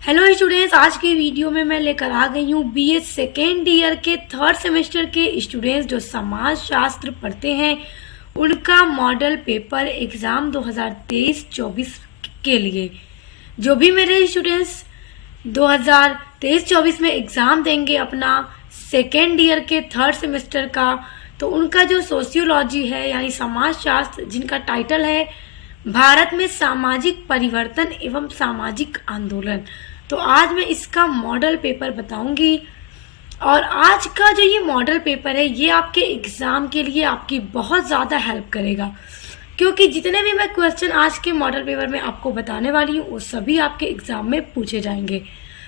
Hello students, आज की video में मैं लेकर आ गई हूँ बीए सेकेंड ईयर के थर्ड सेमेस्टर के स्टूडेंट्स जो समाज शास्त्र पढ़ते हैं उनका मॉडल पेपर एग्ज़ाम 2023-24 के लिए। जो भी मेरे स्टूडेंट्स 2023-24 में एग्ज़ाम देंगे अपना सेकेंड ईयर के थर्ड सेमेस्टर का, तो उनका जो सोशियोलॉजी है यानी समाज शास्त्र, जिनका टाइटल है भारत में सामाजिक परिवर्तन एवं सामाजिक आंदोलन, तो आज मैं इसका मॉडल पेपर बताऊंगी। और आज का जो ये मॉडल पेपर है ये आपके एग्ज़ाम के लिए आपकी बहुत ज़्यादा हेल्प करेगा, क्योंकि जितने भी मैं क्वेश्चन आज के मॉडल पेपर में आपको बताने वाली हूँ वो सभी आपके एग्ज़ाम में पूछे जाएंगे।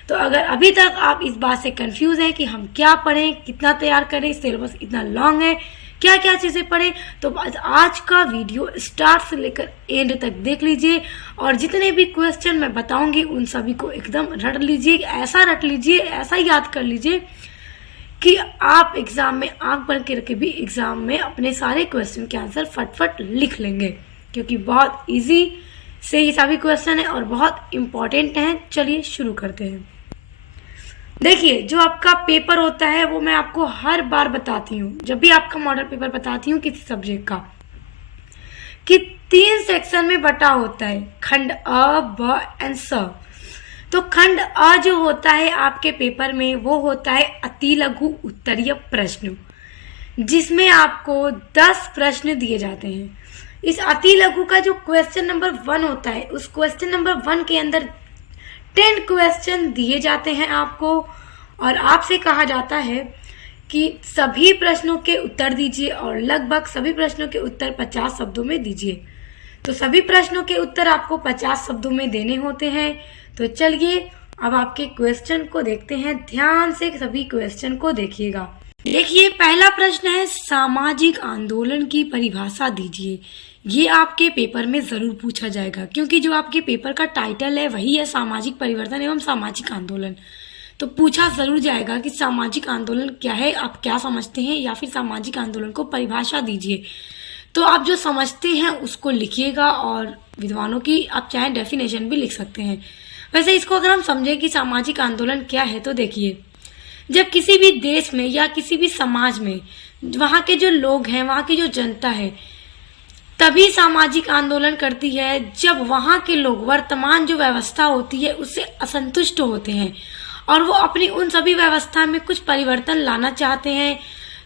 तो अगर अभी तक आप इस बात से कंफ्यूज हैं कि हम क्या पढ़ें, कितना तैयार करें, सिलेबस इतना लॉन्ग है, क्या क्या चीज़ें पढ़ें, तो आज का वीडियो स्टार्ट से लेकर एंड तक देख लीजिए। और जितने भी क्वेश्चन मैं बताऊंगी उन सभी को एकदम रट लीजिए, ऐसा रट लीजिए, ऐसा याद कर लीजिए कि आप एग्ज़ाम में आंख बंद करके भी एग्ज़ाम में अपने सारे क्वेश्चन के आंसर फटफट लिख लेंगे, क्योंकि बहुत ईजी से ये सभी क्वेश्चन है और बहुत इम्पॉर्टेंट हैं। चलिए शुरू करते हैं। देखिए, जो आपका पेपर होता है वो मैं आपको हर बार बताती हूँ, जब भी आपका मॉडल पेपर बताती हूँ किसी सब्जेक्ट का, कि 3 सेक्शन में बटा होता है, खंड अ, ब एंड स। तो खंड अ जो होता है आपके पेपर में वो होता है अति लघु उत्तरीय प्रश्न, जिसमें आपको 10 प्रश्न दिए जाते हैं। इस अति लघु का जो क्वेश्चन नंबर 1 होता है, उस क्वेश्चन नंबर 1 के अंदर 10 क्वेश्चन दिए जाते हैं आपको, और आपसे कहा जाता है कि सभी प्रश्नों के उत्तर दीजिए और लगभग सभी प्रश्नों के उत्तर 50 शब्दों में दीजिए। तो सभी प्रश्नों के उत्तर आपको 50 शब्दों में देने होते हैं। तो चलिए अब आपके क्वेश्चन को देखते हैं, ध्यान से सभी क्वेश्चन को देखिएगा। देखिए, पहला प्रश्न है सामाजिक आंदोलन की परिभाषा दीजिए। ये आपके पेपर में जरूर पूछा जाएगा, क्योंकि जो आपके पेपर का टाइटल है वही है सामाजिक परिवर्तन एवं सामाजिक आंदोलन। तो पूछा जरूर जाएगा कि सामाजिक आंदोलन क्या है, आप क्या समझते हैं, या फिर सामाजिक आंदोलन को परिभाषा दीजिए। तो आप जो समझते हैं उसको लिखिएगा, और विद्वानों की आप चाहे डेफिनेशन भी लिख सकते हैं। वैसे इसको अगर हम समझें कि सामाजिक आंदोलन क्या है, तो देखिए, जब किसी भी देश में या किसी भी समाज में वहाँ के जो लोग हैं, वहाँ की जो जनता है, तभी सामाजिक आंदोलन करती है जब वहाँ के लोग वर्तमान जो व्यवस्था होती है उससे असंतुष्ट होते हैं और वो अपनी उन सभी व्यवस्था में कुछ परिवर्तन लाना चाहते हैं।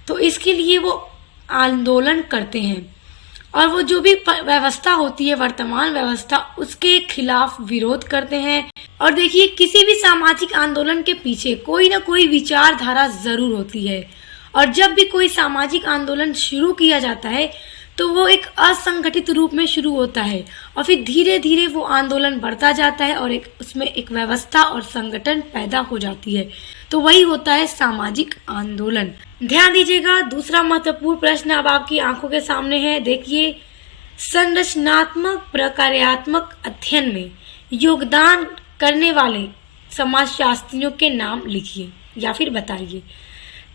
तो इसके लिए वो आंदोलन करते हैं, और वो जो भी व्यवस्था होती है, वर्तमान व्यवस्था, उसके खिलाफ विरोध करते हैं। और देखिए, किसी भी सामाजिक आंदोलन के पीछे कोई ना कोई विचारधारा जरूर होती है, और जब भी कोई सामाजिक आंदोलन शुरू किया जाता है तो वो एक असंगठित रूप में शुरू होता है, और फिर धीरे धीरे वो आंदोलन बढ़ता जाता है और उसमें एक व्यवस्था और संगठन पैदा हो जाती है। तो वही होता है सामाजिक आंदोलन। ध्यान दीजिएगा, दूसरा महत्वपूर्ण प्रश्न अब आपकी आंखों के सामने है। देखिए, संरचनात्मक प्रक्रियात्मक अध्ययन में योगदान करने वाले समाजशास्त्रियों के नाम लिखिए या फिर बताइए।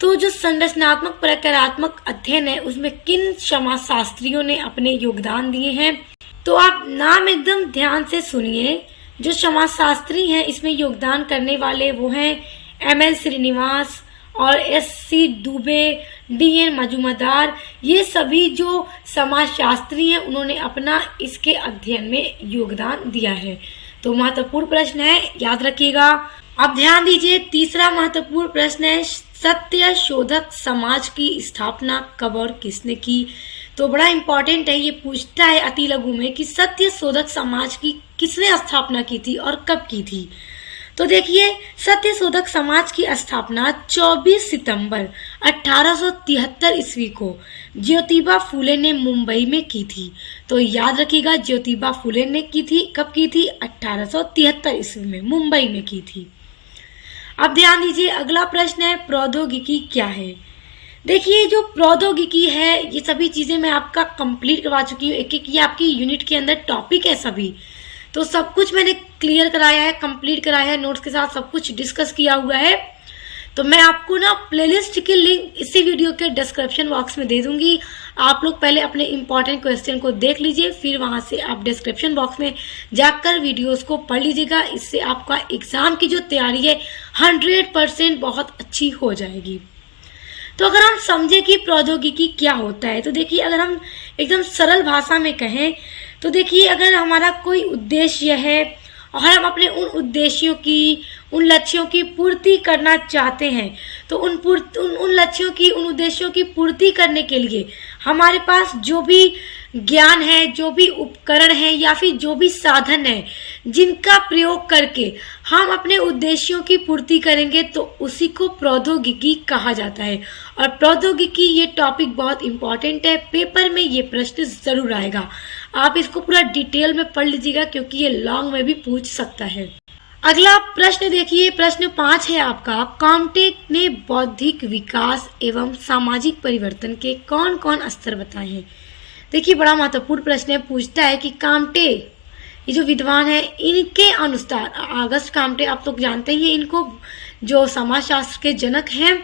तो जो संरचनात्मक प्रक्रियात्मक अध्ययन है उसमें किन समाजशास्त्रियों ने अपने योगदान दिए हैं, तो आप नाम एकदम ध्यान से सुनिए। जो समाजशास्त्री हैं इसमें योगदान करने वाले वो हैं ML श्रीनिवास और SC दुबे, DN मजूमदार। ये सभी जो समाजशास्त्री हैं उन्होंने अपना इसके अध्ययन में योगदान दिया है। तो महत्वपूर्ण प्रश्न है, याद रखिएगा। अब ध्यान दीजिए, तीसरा महत्वपूर्ण प्रश्न है सत्य शोधक समाज की स्थापना कब और किसने की। तो बड़ा इंपॉर्टेंट है, ये पूछता है अति लघु में कि सत्य शोधक समाज की किसने स्थापना की थी और कब की थी। तो देखिए, सत्य शोधक समाज की स्थापना 24 सितंबर 1873 ईस्वी को ज्योतिबा फूले ने मुंबई में की थी। तो याद रखिएगा, ज्योतिबा फूले ने की थी, कब की थी, 1873 ईस्वी में मुंबई में की थी। अब ध्यान दीजिए, अगला प्रश्न है प्रौद्योगिकी क्या है। देखिए, जो प्रौद्योगिकी है ये सभी चीजें मैं आपका कंप्लीट करवा चुकी हूँ, एक एक ये आपकी यूनिट के अंदर टॉपिक है सभी, तो सब कुछ मैंने क्लियर कराया है, कंप्लीट कराया है, नोट्स के साथ सब कुछ डिस्कस किया हुआ है। तो मैं आपको ना प्लेलिस्ट की लिंक इसी वीडियो के डिस्क्रिप्शन बॉक्स में दे दूंगी। आप लोग पहले अपने इंपॉर्टेंट क्वेश्चन को देख लीजिए, फिर वहां से आप डिस्क्रिप्शन बॉक्स में जाकर वीडियोस को पढ़ लीजिएगा। इससे आपका एग्जाम की जो तैयारी है 100% बहुत अच्छी हो जाएगी। तो अगर हम समझे कि प्रौद्योगिकी क्या होता है, तो देखिए अगर हम एकदम सरल भाषा में कहें तो देखिए अगर हमारा कोई उद्देश्य है और हम अपने उन लक्ष्यों की पूर्ति करना चाहते हैं, तो उन लक्ष्यों की, उन उद्देश्यों की पूर्ति करने के लिए हमारे पास जो भी ज्ञान है, जो भी उपकरण है या फिर जो भी साधन है जिनका प्रयोग करके हम अपने उद्देश्यों की पूर्ति करेंगे, तो उसी को प्रौद्योगिकी कहा जाता है। और प्रौद्योगिकी ये टॉपिक बहुत इंपॉर्टेंट है, पेपर में ये प्रश्न जरूर आएगा। आप इसको पूरा डिटेल में पढ़ लीजिएगा क्योंकि ये लॉन्ग में भी पूछ सकता है। अगला प्रश्न देखिए, प्रश्न 5 है आपका, काम्टे ने बौद्धिक विकास एवं सामाजिक परिवर्तन के कौन कौन स्तर बताए हैं। देखिए बड़ा महत्वपूर्ण प्रश्न है, पूछता है कि काम्टे ये जो विद्वान है इनके अनुसार, ऑगस्ट काम्टे आप लोग जानते ही हैं इनको, जो समाजशास्त्र के जनक हैं,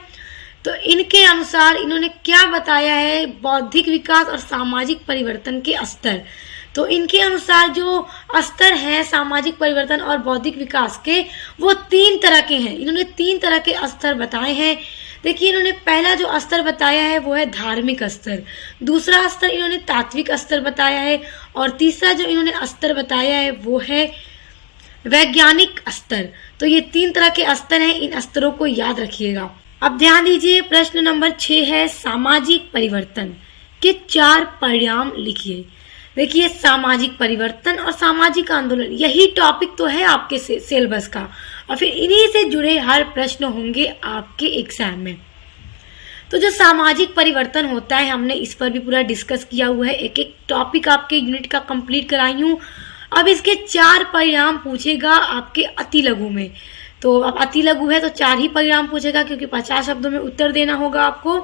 तो इनके अनुसार इन्होंने क्या बताया है बौद्धिक विकास और सामाजिक परिवर्तन के स्तर। तो इनके अनुसार जो स्तर है सामाजिक परिवर्तन और बौद्धिक विकास के, वो 3 तरह के हैं। इन्होंने 3 तरह के स्तर बताए हैं। देखिए इन्होंने पहला जो स्तर बताया है वो है धार्मिक स्तर, दूसरा स्तर इन्होंने तात्विक स्तर बताया है, और तीसरा जो इन्होंने स्तर बताया है वो है वैज्ञानिक स्तर। तो ये 3 तरह के स्तर हैं, इन स्तरों को याद रखिएगा। अब ध्यान दीजिए, प्रश्न नंबर 6 है, सामाजिक परिवर्तन के 4 परिणाम लिखिए। देखिए सामाजिक परिवर्तन और सामाजिक आंदोलन, यही टॉपिक तो है आपके सिलेबस का, और फिर इन्हीं से जुड़े हर प्रश्न होंगे आपके एग्जाम में। तो जो सामाजिक परिवर्तन होता है, हमने इस पर भी पूरा डिस्कस किया हुआ है, एक एक टॉपिक आपके यूनिट का कंप्लीट कराई हूँ। अब इसके 4 परिणाम पूछेगा आपके अति लघु में। तो अब अति लघु है तो 4 ही परिणाम पूछेगा क्योंकि 50 शब्दों में उत्तर देना होगा आपको।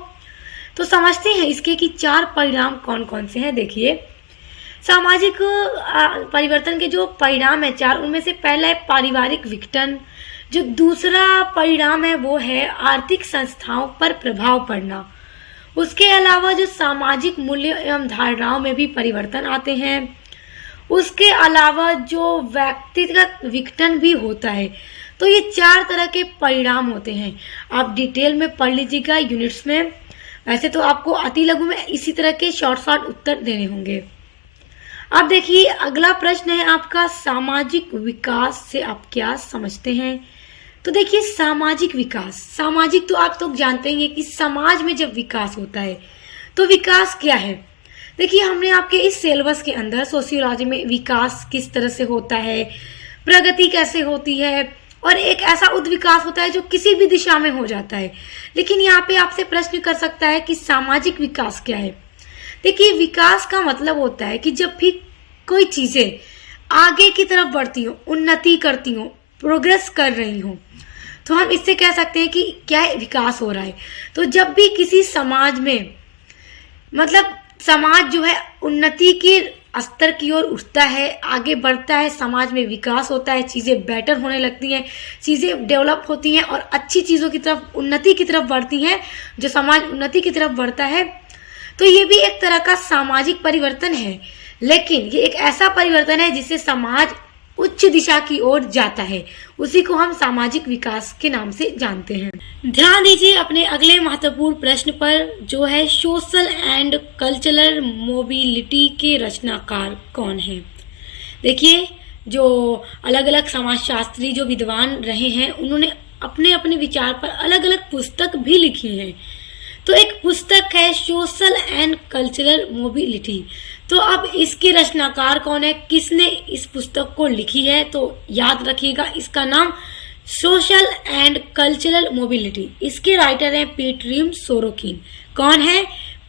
तो समझते हैं इसके कि 4 परिणाम कौन कौन से हैं। देखिए सामाजिक परिवर्तन के जो परिणाम है 4, उनमें से पहला है पारिवारिक विघटन, जो दूसरा परिणाम है वो है आर्थिक संस्थाओं पर प्रभाव पड़ना। उसके अलावा जो सामाजिक मूल्य एवं धारणाओं में भी परिवर्तन आते हैं। उसके अलावा जो व्यक्तिगत विघटन भी होता है। तो ये 4 तरह के परिणाम होते हैं, आप डिटेल में पढ़ लीजिएगा यूनिट्स में। वैसे तो आपको अति लघु में इसी तरह के शॉर्ट उत्तर देने होंगे। अब देखिए अगला प्रश्न है आपका, सामाजिक विकास से आप क्या समझते हैं। तो देखिए सामाजिक विकास, सामाजिक तो आप लोग जानते ही हैं कि समाज में जब विकास होता है तो विकास क्या है। देखिए हमने आपके इस सिलेबस के अंदर सोशियोलॉजी में विकास किस तरह से होता है, प्रगति कैसे होती है, और एक ऐसा उद्विकास होता है जो किसी भी दिशा में हो जाता है। लेकिन यहाँ पे आपसे प्रश्न कर सकता है कि सामाजिक विकास क्या है। देखिए विकास का मतलब होता है कि जब भी कोई चीजें आगे की तरफ बढ़ती हो, उन्नति करती हो, प्रोग्रेस कर रही हो, तो हम इससे कह सकते हैं कि क्या है, विकास हो रहा है। तो जब भी किसी समाज में, मतलब समाज जो है उन्नति के स्तर की ओर उठता है, आगे बढ़ता है, समाज में विकास होता है, चीजें बेटर होने लगती हैं, चीजें डेवलप होती हैं और अच्छी चीजों की तरफ, उन्नति की तरफ बढ़ती हैं, जो समाज उन्नति की तरफ बढ़ता है, तो ये भी एक तरह का सामाजिक परिवर्तन है। लेकिन ये एक ऐसा परिवर्तन है जिससे समाज उच्च दिशा की ओर जाता है, उसी को हम सामाजिक विकास के नाम से जानते हैं। ध्यान दीजिए अपने अगले महत्वपूर्ण प्रश्न पर, जो है सोशल एंड कल्चरल मोबिलिटी के रचनाकार कौन हैं। देखिए जो अलग अलग समाजशास्त्री जो विद्वान रहे हैं, उन्होंने अपने अपने विचार पर अलग अलग पुस्तक भी लिखी हैं। तो एक पुस्तक है सोशल एंड कल्चरल मोबिलिटी। तो अब इसके रचनाकार कौन है, किसने इस पुस्तक को लिखी है, तो याद रखिएगा इसका नाम सोशल एंड कल्चरल मोबिलिटी। इसके राइटर हैं पीटरिम सोरोकिन। कौन है,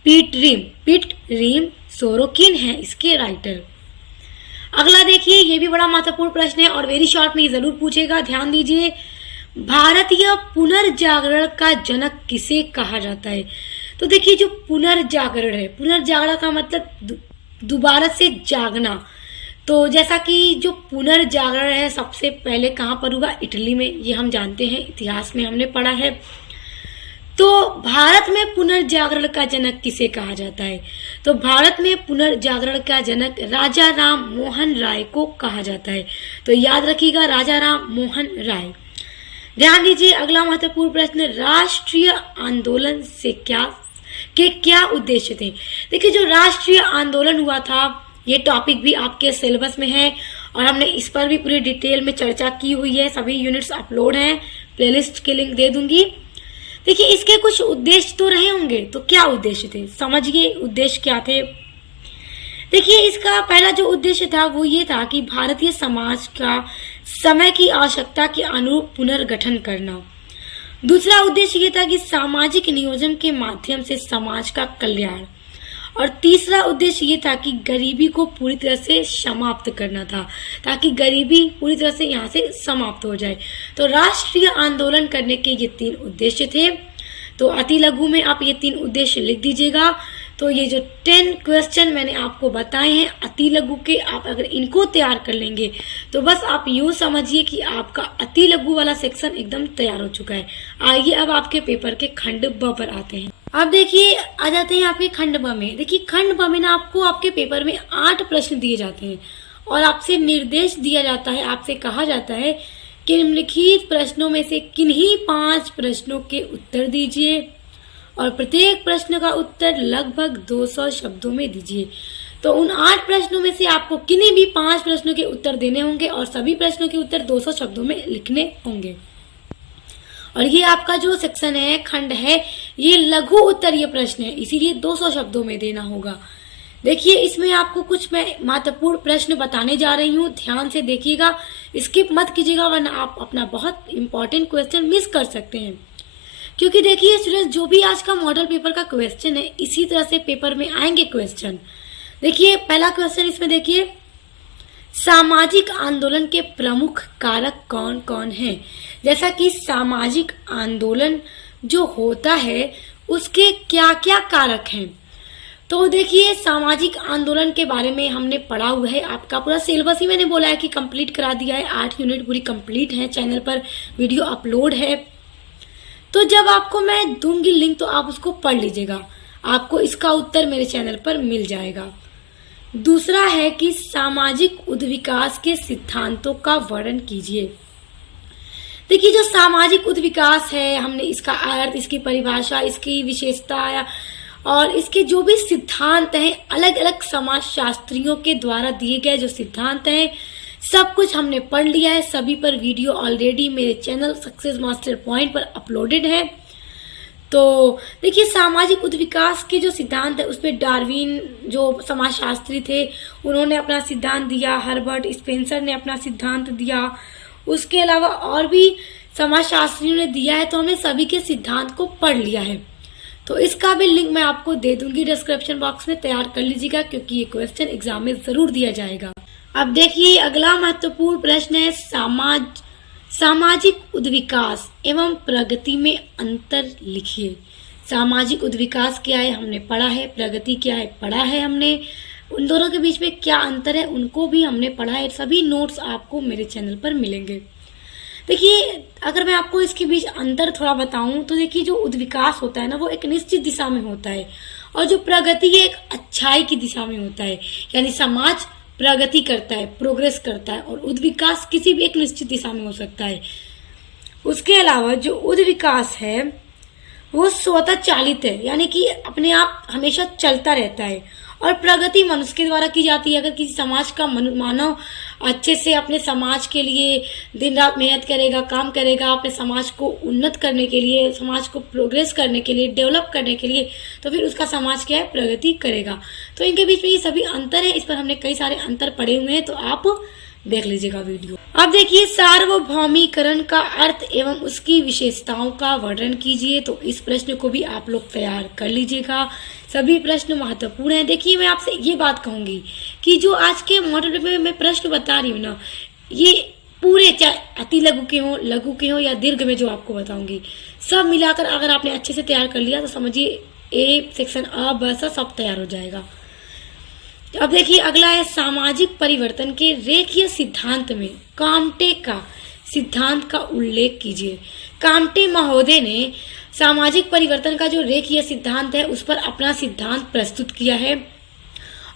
पीटरिम सोरोकिन है इसके राइटर। अगला देखिए, ये भी बड़ा महत्वपूर्ण प्रश्न है और वेरी शॉर्ट में ये जरूर पूछेगा, ध्यान दीजिए। भारतीय पुनर्जागरण का जनक किसे कहा जाता है। तो देखिए जो पुनर्जागरण है, पुनर्जागरण का मतलब दोबारा से जागना। तो जैसा कि जो पुनर्जागरण है सबसे पहले कहाँ पर हुआ, इटली में, ये हम जानते हैं, इतिहास में हमने पढ़ा है। तो भारत में पुनर्जागरण का जनक किसे कहा जाता है? तो भारत में पुनर्जागरण का जनक राजा राम मोहन राय को कहा जाता है। तो याद रखिएगा, राजा राम मोहन राय। ध्यान दीजिए, अगला महत्वपूर्ण प्रश्न, राष्ट्रीय आंदोलन से क्या उद्देश्य थे? देखिए, जो राष्ट्रीय आंदोलन हुआ था, ये टॉपिक भी आपके सिलेबस में है और हमने इस पर भी पूरी डिटेल में चर्चा की हुई है। सभी यूनिट्स अपलोड हैं, प्लेलिस्ट के लिंक दे दूंगी। देखिए, इसके कुछ उद्देश्य तो रहे होंगे, तो क्या उद्देश्य थे समझिए, उद्देश्य क्या थे। देखिए, इसका पहला जो उद्देश्य था वो ये था कि भारतीय समाज का समय की आवश्यकता के अनुरूप पुनर्गठन करना। दूसरा उद्देश्य ये था कि सामाजिक नियोजन के माध्यम से समाज का कल्याण। और तीसरा उद्देश्य ये था कि गरीबी को पूरी तरह से समाप्त करना था, ताकि गरीबी पूरी तरह से यहाँ से समाप्त हो जाए। तो राष्ट्रीय आंदोलन करने के ये 3 उद्देश्य थे। तो अति लघु में आप ये 3 उद्देश्य लिख दीजिएगा। तो ये जो 10 क्वेश्चन मैंने आपको बताए हैं अति लघु के, आप अगर इनको तैयार कर लेंगे तो बस आप यूँ समझिए कि आपका अति लघु वाला सेक्शन एकदम तैयार हो चुका है। आइए अब आपके पेपर के खंड ब पर आते हैं। अब देखिए, आ जाते हैं आपके खंड ब में। देखिए, खंड ब में ना आपको आपके पेपर में 8 प्रश्न दिए जाते हैं और आपसे निर्देश दिया जाता है, आपसे कहा जाता है कि निम्नलिखित प्रश्नों में से किन्हीं 5 प्रश्नों के उत्तर दीजिए और प्रत्येक प्रश्न का उत्तर लगभग 200 शब्दों में दीजिए। तो उन 8 प्रश्नों में से आपको किन्हीं भी 5 प्रश्नों के उत्तर देने होंगे और सभी प्रश्नों के उत्तर 200 शब्दों में लिखने होंगे। और ये आपका जो सेक्शन है, खंड है, ये लघु उत्तरीय प्रश्न है, इसीलिए 200 शब्दों में देना होगा। देखिए, इसमें आपको कुछ मैं महत्वपूर्ण प्रश्न बताने जा रही हूँ, ध्यान से देखिएगा, स्किप मत कीजिएगा वरना आप अपना बहुत इंपॉर्टेंट क्वेश्चन मिस कर सकते हैं। क्योंकि देखिए स्टूडेंट्स, जो भी आज का मॉडल पेपर का क्वेश्चन है इसी तरह से पेपर में आएंगे क्वेश्चन। देखिए, पहला क्वेश्चन इसमें देखिए, सामाजिक आंदोलन के प्रमुख कारक कौन कौन हैं? जैसा कि सामाजिक आंदोलन जो होता है उसके क्या क्या कारक हैं। तो देखिए, सामाजिक आंदोलन के बारे में हमने पढ़ा हुआ है, आपका पूरा सिलेबस ही मैंने बोला है कि कंप्लीट करा दिया है। 8 यूनिट पूरी कंप्लीट है, चैनल पर वीडियो अपलोड है। तो जब आपको मैं दूंगी लिंक तो आप उसको पढ़ लीजिएगा, आपको इसका उत्तर मेरे चैनल पर मिल जाएगा। दूसरा है कि सामाजिक उद्विकास के सिद्धांतों का वर्णन कीजिए। देखिए, जो सामाजिक उद्विकास है, हमने इसका अर्थ, इसकी परिभाषा, इसकी विशेषता और इसके जो भी सिद्धांत हैं, अलग अलग समाजशास्त्रियों के द्वारा दिए गए जो सिद्धांत हैं, सब कुछ हमने पढ़ लिया है। सभी पर वीडियो ऑलरेडी मेरे चैनल सक्सेस मास्टर पॉइंट पर अपलोडेड है। तो देखिए, सामाजिक उद्विकास के जो सिद्धांत है उसपे डार्विन जो समाजशास्त्री थे उन्होंने अपना सिद्धांत दिया, हर्बर्ट स्पेंसर ने अपना सिद्धांत दिया, उसके अलावा और भी समाजशास्त्रियों ने दिया है। तो हमने सभी के सिद्धांत को पढ़ लिया है। तो इसका भी लिंक मैं आपको दे दूंगी डिस्क्रिप्शन बॉक्स में, तैयार कर लीजिएगा क्योंकि ये क्वेश्चन एग्जाम में जरूर दिया जाएगा। अब देखिए, अगला महत्वपूर्ण प्रश्न है, सामाजिक उद्विकास एवं प्रगति में अंतर लिखिए। सामाजिक उद्विकास क्या है हमने पढ़ा है, प्रगति क्या है पढ़ा है हमने, उन दोनों के बीच में क्या अंतर है उनको भी हमने पढ़ा है। सभी नोट्स आपको मेरे चैनल पर मिलेंगे। देखिए, अगर मैं आपको इसके बीच अंतर थोड़ा बताऊं तो देखिए, जो उद्विकास होता है ना वो एक निश्चित दिशा में होता है और जो प्रगति है एक अच्छाई की दिशा में होता है, यानी समाज प्रगति करता है, प्रोग्रेस करता है, और उद्विकास किसी भी एक निश्चित दिशा में हो सकता है। उसके अलावा जो उद्विकास है वो स्वतः चालित है, यानी कि अपने आप हमेशा चलता रहता है, और प्रगति मनुष्य के द्वारा की जाती है। अगर किसी समाज का मानव अच्छे से अपने समाज के लिए दिन रात मेहनत करेगा, काम करेगा, अपने समाज को उन्नत करने के लिए, समाज को प्रोग्रेस करने के लिए, डेवलप करने के लिए, तो फिर उसका समाज क्या है, प्रगति करेगा। तो इनके बीच में ये सभी अंतर है, इस पर हमने कई सारे अंतर पढ़े हुए हैं, तो आप देख लीजिएगा वीडियो। अब देखिए, सार्वभौमिकरण का अर्थ एवं उसकी विशेषताओं का वर्णन कीजिए। तो इस प्रश्न को भी आप लोग तैयार कर लीजिएगा, सभी प्रश्न महत्वपूर्ण हैं। देखिए, मैं आपसे ये बात कहूंगी कि जो आज के मॉडल पेपर में मैं प्रश्न बता रही हूँ ना, ये पूरे चाहे अति लघु के हों, लघु के हों या दीर्घ में जो आपको बताऊंगी, सब मिलाकर अगर आपने अच्छे से तैयार कर लिया तो समझिए ए सेक्शन अ ब सब तैयार हो जाएगा। अब देखिए, अगला है सामाजिक परिवर्तन के रेखीय सिद्धांत में काम्टे का सिद्धांत का उल्लेख कीजिए। काम्टे महोदय ने सामाजिक परिवर्तन का जो रेखीय सिद्धांत है उस पर अपना सिद्धांत प्रस्तुत किया है।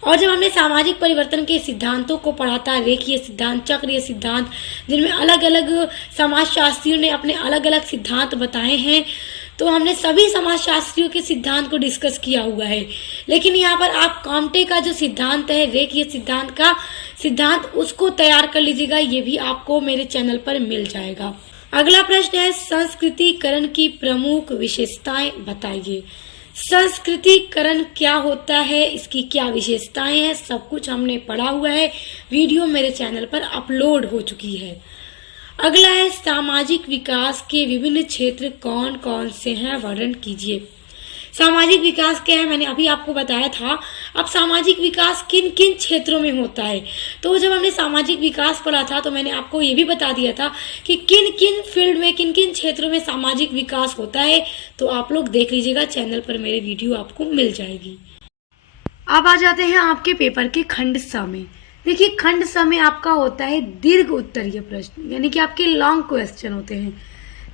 और जब हमने सामाजिक परिवर्तन के सिद्धांतों को पढ़ा था, रेखीय सिद्धांत, चक्रीय सिद्धांत, जिनमें अलग अलग समाजशास्त्रियों ने अपने अलग अलग सिद्धांत बताए हैं, तो हमने सभी समाजशास्त्रियों के सिद्धांत को डिस्कस किया हुआ है। लेकिन यहाँ पर आप कॉम्टे का जो सिद्धांत है, रेखीय सिद्धांत का सिद्धांत, उसको तैयार कर लीजिएगा, ये भी आपको मेरे चैनल पर मिल जाएगा। अगला प्रश्न है, संस्कृतिकरण की प्रमुख विशेषताएं बताइए। संस्कृतिकरण क्या होता है, इसकी क्या विशेषताएं हैं, सब कुछ हमने पढ़ा हुआ है, वीडियो मेरे चैनल पर अपलोड हो चुकी है। अगला है, सामाजिक विकास के विभिन्न क्षेत्र कौन कौन से हैं, वर्णन कीजिए। सामाजिक विकास क्या है, मैंने अभी आपको बताया था। अब सामाजिक विकास किन किन क्षेत्रों में होता है, तो जब हमने सामाजिक विकास पढ़ा था तो मैंने आपको ये भी बता दिया था कि किन किन फील्ड में, किन किन क्षेत्रों में सामाजिक विकास होता है। तो आप लोग देख लीजिएगा, चैनल पर मेरे वीडियो आपको मिल जाएगी। अब आ जाते हैं आपके पेपर के खंड स में। देखिए, खंड स में आपका होता है दीर्घ उत्तरीय प्रश्न, यानी कि आपके लॉन्ग क्वेश्चन होते हैं,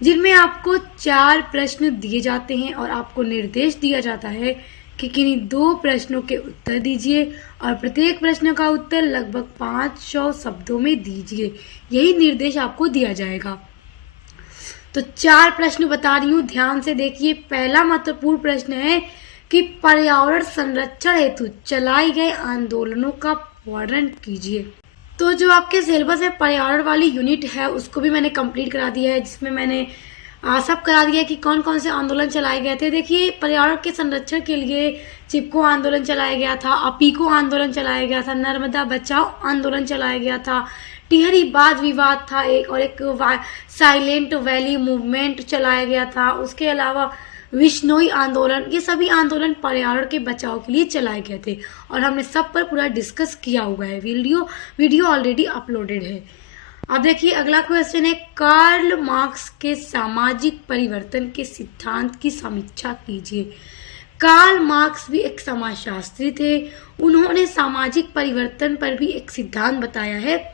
जिनमें आपको 4 प्रश्न दिए जाते हैं और आपको निर्देश दिया जाता है कि किन्हीं 2 प्रश्नों के उत्तर दीजिए और प्रत्येक प्रश्न का उत्तर लगभग 500 शब्दों में दीजिए। यही निर्देश आपको दिया जाएगा। तो 4 प्रश्न बता रही हूँ, ध्यान से देखिए। पहला महत्वपूर्ण प्रश्न है कि पर्यावरण संरक्षण हेतु चलाए गए आंदोलनों का वर्णन कीजिए। तो जो आपके सिलेबस में पर्यावरण वाली यूनिट है उसको भी मैंने कंप्लीट करा दिया है, जिसमें मैंने सब करा दिया कि कौन कौन से आंदोलन चलाए गए थे। देखिए, पर्यावरण के संरक्षण के लिए चिपको आंदोलन चलाया गया था, अपीको आंदोलन चलाया गया था, नर्मदा बचाओ आंदोलन चलाया गया था, टिहरी वाद विवाद था एक साइलेंट वैली मूवमेंट चलाया गया था। उसके अलावा विश्नोई आंदोलन, ये सभी आंदोलन पर्यावरण के बचाव के लिए चलाए गए थे और हमने सब पर पूरा डिस्कस किया हुआ है। वीडियो ऑलरेडी अपलोडेड है। अब देखिए, अगला क्वेश्चन है, कार्ल मार्क्स के सामाजिक परिवर्तन के सिद्धांत की समीक्षा कीजिए। कार्ल मार्क्स भी एक समाजशास्त्री थे, उन्होंने सामाजिक परिवर्तन पर भी एक सिद्धांत बताया है।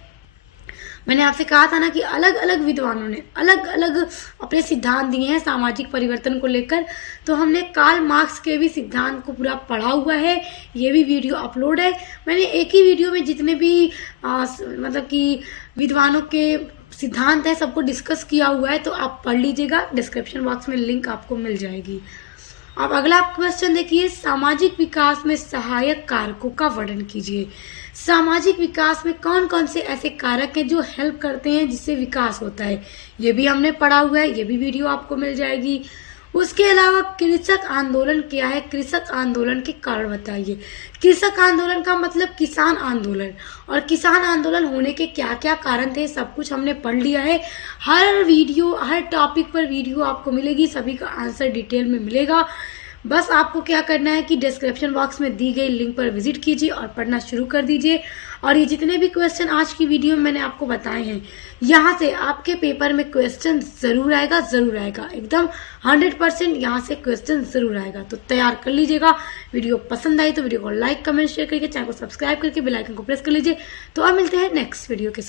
मैंने आपसे कहा था ना कि अलग अलग विद्वानों ने अलग अलग अपने सिद्धांत दिए हैं सामाजिक परिवर्तन को लेकर। तो हमने कार्ल मार्क्स के भी सिद्धांत को पूरा पढ़ा हुआ है, ये भी वीडियो अपलोड है। मैंने एक ही वीडियो में जितने भी मतलब कि विद्वानों के सिद्धांत है सबको डिस्कस किया हुआ है, तो आप पढ़ लीजिएगा, डिस्क्रिप्शन बॉक्स में लिंक आपको मिल जाएगी। अब अगला क्वेश्चन देखिए, सामाजिक विकास में सहायक कारकों का वर्णन कीजिए। सामाजिक विकास में कौन कौन से ऐसे कारक हैं जो हेल्प करते हैं जिससे विकास होता है, ये भी हमने पढ़ा हुआ है, ये भी वीडियो आपको मिल जाएगी। उसके अलावा कृषक आंदोलन क्या है, कृषक आंदोलन के कारण बताइए। कृषक आंदोलन का मतलब किसान आंदोलन, और किसान आंदोलन होने के क्या क्या कारण थे सब कुछ हमने पढ़ लिया है। हर टॉपिक पर वीडियो आपको मिलेगी, सभी का आंसर डिटेल में मिलेगा। बस आपको क्या करना है कि डिस्क्रिप्शन बॉक्स में दी गई लिंक पर विजिट कीजिए और पढ़ना शुरू कर दीजिए। और ये जितने भी क्वेश्चन आज की वीडियो में मैंने आपको बताए हैं, यहाँ से आपके पेपर में क्वेश्चन जरूर आएगा एकदम 100% यहाँ से क्वेश्चन जरूर आएगा। तो तैयार कर लीजिएगा। वीडियो पसंद आई तो वीडियो को लाइक, कमेंट, शेयर करके चैनल को सब्सक्राइब करके बेल आइकन को प्रेस कर लीजिए। तो अब मिलते हैं नेक्स्ट वीडियो के साथ।